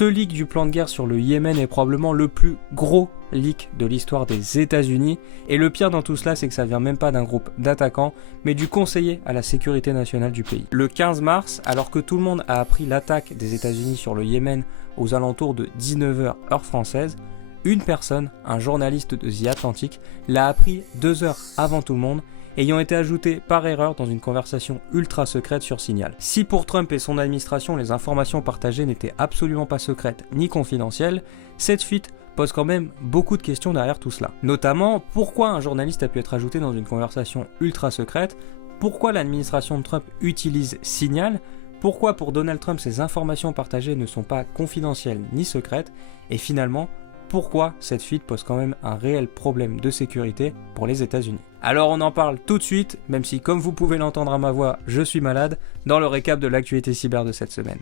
Ce leak du plan de guerre sur le Yémen est probablement le plus gros leak de l'histoire des États-Unis, et le pire dans tout cela, c'est que ça vient même pas d'un groupe d'attaquants, mais du conseiller à la sécurité nationale du pays. Le 15 mars, alors que tout le monde a appris l'attaque des États-Unis sur le Yémen aux alentours de 19h heure française, une personne, un journaliste de The Atlantic, l'a appris 2 heures avant tout le monde, ayant été ajouté par erreur dans une conversation ultra secrète sur Signal. Si pour Trump et son administration, les informations partagées n'étaient absolument pas secrètes ni confidentielles, cette fuite pose quand même beaucoup de questions derrière tout cela. Notamment, pourquoi un journaliste a pu être ajouté dans une conversation ultra secrète? Pourquoi l'administration de Trump utilise Signal? Pourquoi pour Donald Trump ces informations partagées ne sont pas confidentielles ni secrètes? Et finalement, pourquoi cette fuite pose quand même un réel problème de sécurité pour les États-Unis? Alors on en parle tout de suite, même si comme vous pouvez l'entendre à ma voix, je suis malade, dans le récap de l'actualité cyber de cette semaine.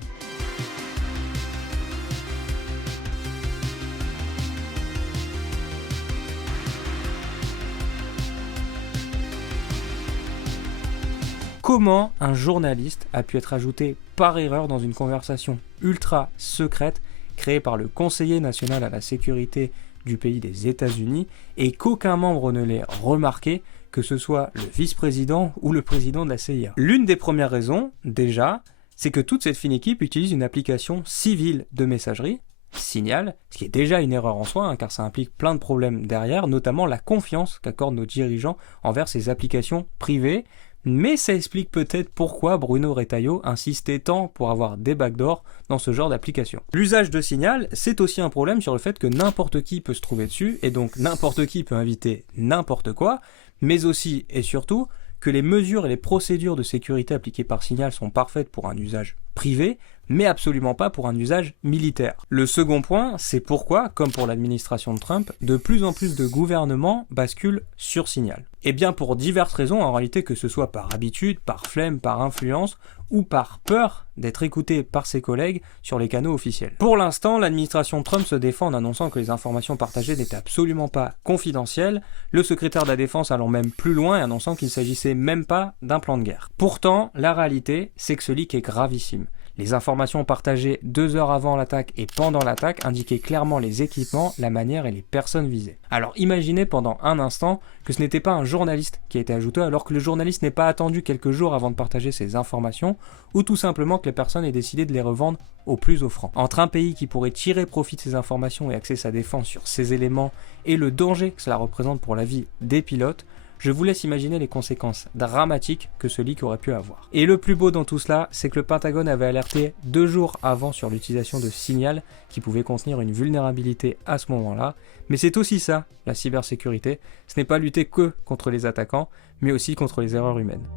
Comment un journaliste a pu être ajouté par erreur dans une conversation ultra secrète créée par le conseiller national à la sécurité du pays des États-Unis et qu'aucun membre ne l'ait remarqué, que ce soit le vice-président ou le président de la CIA? L'une des premières raisons, déjà, c'est que toute cette fine équipe utilise une application civile de messagerie, Signal, ce qui est déjà une erreur en soi, car ça implique plein de problèmes derrière, notamment la confiance qu'accordent nos dirigeants envers ces applications privées. Mais ça explique peut-être pourquoi Bruno Retailleau insistait tant pour avoir des backdoors dans ce genre d'application. L'usage de Signal, c'est aussi un problème sur le fait que n'importe qui peut se trouver dessus, et donc n'importe qui peut inviter n'importe quoi, mais aussi et surtout que les mesures et les procédures de sécurité appliquées par Signal sont parfaites pour un usage privé, mais absolument pas pour un usage militaire. Le second point, c'est pourquoi, comme pour l'administration de Trump, de plus en plus de gouvernements basculent sur Signal. Et bien pour diverses raisons, en réalité, que ce soit par habitude, par flemme, par influence, ou par peur d'être écouté par ses collègues sur les canaux officiels. Pour l'instant, l'administration Trump se défend en annonçant que les informations partagées n'étaient absolument pas confidentielles, le secrétaire de la Défense allant même plus loin et annonçant qu'il ne s'agissait même pas d'un plan de guerre. Pourtant, la réalité, c'est que ce leak est gravissime. Les informations partagées 2 heures avant l'attaque et pendant l'attaque indiquaient clairement les équipements, la manière et les personnes visées. Alors imaginez pendant un instant que ce n'était pas un journaliste qui a été ajouté alors que le journaliste n'est pas attendu quelques jours avant de partager ces informations ou tout simplement que les personnes aient décidé de les revendre au plus offrant. Entre un pays qui pourrait tirer profit de ces informations et axer sa défense sur ces éléments et le danger que cela représente pour la vie des pilotes, je vous laisse imaginer les conséquences dramatiques que ce leak aurait pu avoir. Et le plus beau dans tout cela, c'est que le Pentagone avait alerté 2 jours avant sur l'utilisation de Signal qui pouvait contenir une vulnérabilité à ce moment-là. Mais c'est aussi ça, la cybersécurité. Ce n'est pas lutter que contre les attaquants, mais aussi contre les erreurs humaines.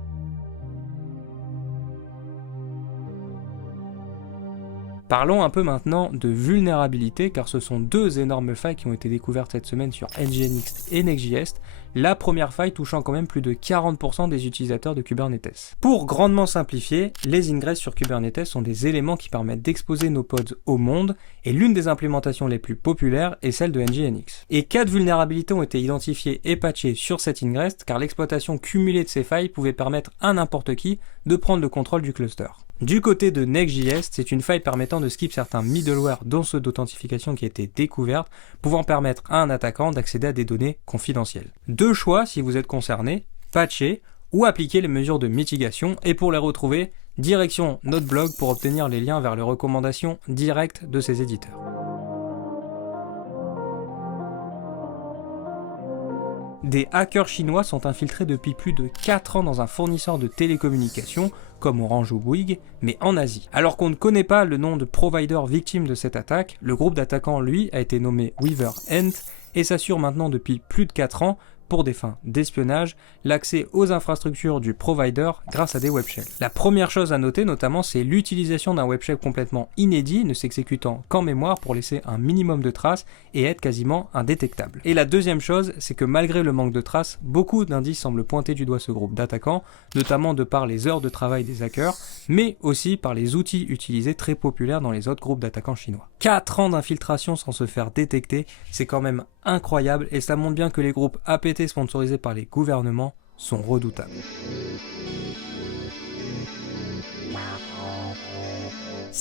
Parlons un peu maintenant de vulnérabilité, car ce sont 2 énormes failles qui ont été découvertes cette semaine sur Nginx et Next.js, la première faille touchant quand même plus de 40% des utilisateurs de Kubernetes. Pour grandement simplifier, les ingress sur Kubernetes sont des éléments qui permettent d'exposer nos pods au monde, et l'une des implémentations les plus populaires est celle de Nginx. Et 4 vulnérabilités ont été identifiées et patchées sur cet ingress, car l'exploitation cumulée de ces failles pouvait permettre à n'importe qui de prendre le contrôle du cluster. Du côté de Next.js, c'est une faille permettant de skip certains middleware dont ceux d'authentification qui a été découverte, pouvant permettre à un attaquant d'accéder à des données confidentielles. 2 choix si vous êtes concerné, patcher ou appliquer les mesures de mitigation, et pour les retrouver, direction notre blog pour obtenir les liens vers les recommandations directes de ces éditeurs. Des hackers chinois sont infiltrés depuis plus de 4 ans dans un fournisseur de télécommunications comme Orange ou Bouygues, mais en Asie. Alors qu'on ne connaît pas le nom de provider victime de cette attaque, le groupe d'attaquants, lui, a été nommé WeaverHunt et s'assure maintenant depuis plus de 4 ans, pour des fins d'espionnage, l'accès aux infrastructures du provider grâce à des web shells. La première chose à noter notamment, c'est l'utilisation d'un web shell complètement inédit, ne s'exécutant qu'en mémoire pour laisser un minimum de traces et être quasiment indétectable. Et la deuxième chose, c'est que malgré le manque de traces, beaucoup d'indices semblent pointer du doigt ce groupe d'attaquants, notamment de par les heures de travail des hackers, mais aussi par les outils utilisés très populaires dans les autres groupes d'attaquants chinois. 4 ans d'infiltration sans se faire détecter, c'est quand même incroyable, et ça montre bien que les groupes APT sponsorisés par les gouvernements sont redoutables.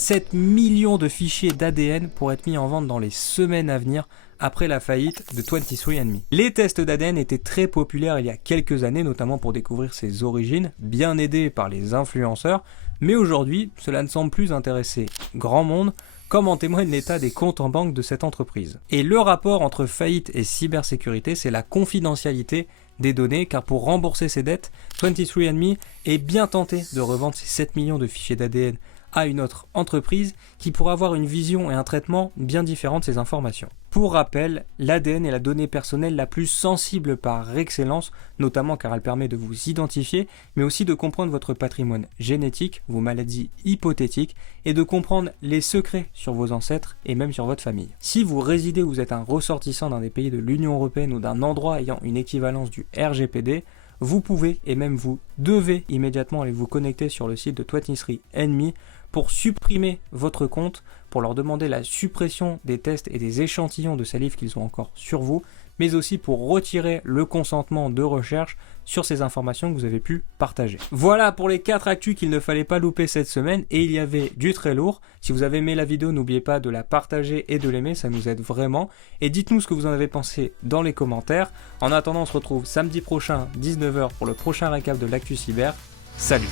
7 millions de fichiers d'ADN pour être mis en vente dans les semaines à venir après la faillite de 23andMe. Les tests d'ADN étaient très populaires il y a quelques années, notamment pour découvrir ses origines, bien aidés par les influenceurs, mais aujourd'hui, cela ne semble plus intéresser grand monde, comme en témoigne l'état des comptes en banque de cette entreprise. Et le rapport entre faillite et cybersécurité, c'est la confidentialité des données, car pour rembourser ses dettes, 23andMe est bien tenté de revendre ses 7 millions de fichiers d'ADN à une autre entreprise qui pourra avoir une vision et un traitement bien différents de ces informations. Pour rappel, l'ADN est la donnée personnelle la plus sensible par excellence, notamment car elle permet de vous identifier, mais aussi de comprendre votre patrimoine génétique, vos maladies hypothétiques, et de comprendre les secrets sur vos ancêtres et même sur votre famille. Si vous résidez ou vous êtes un ressortissant d'un des pays de l'Union européenne ou d'un endroit ayant une équivalence du RGPD, vous pouvez et même vous devez immédiatement aller vous connecter sur le site de 23andMe pour supprimer votre compte, pour leur demander la suppression des tests et des échantillons de salive qu'ils ont encore sur vous, mais aussi pour retirer le consentement de recherche sur ces informations que vous avez pu partager. Voilà pour les 4 actus qu'il ne fallait pas louper cette semaine, et il y avait du très lourd. Si vous avez aimé la vidéo, n'oubliez pas de la partager et de l'aimer, ça nous aide vraiment. Et dites-nous ce que vous en avez pensé dans les commentaires. En attendant, on se retrouve samedi prochain, 19h, pour le prochain récap de l'actu cyber. Salut!